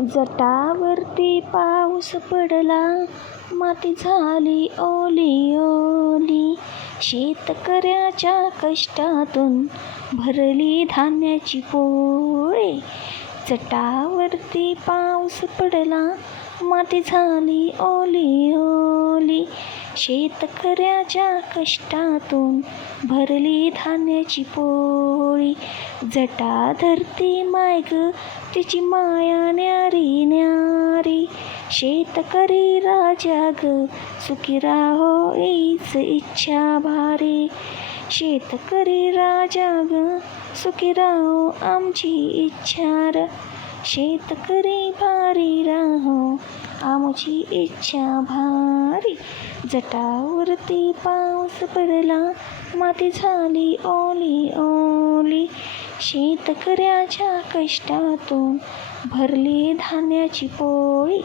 जटावरती पाऊस पडला, माती झाली ओली ओली. शेतकऱ्याच्या कष्टातून भरली धान्याची पोळी. जटावरती पाऊस पडला, माती झाली ओली ओली. शेतकऱ्याच्या कष्टातून भरली धान्याची पोळी. जटा धरती माय ग, तिची माया न्यारी न्यारी. शेतकरी राजा ग, सुखी राहो हीच इच्छा भारी. शेतकरी राजा ग, सुखी राहो आमची इच्छा र. शेतकरी भारी राहो आमची इच्छा भारी. जटावरती पाऊस पडला, माती झाली ओली ओली. शेतकऱ्याच्या कष्टातून भरली धान्याची पोळी.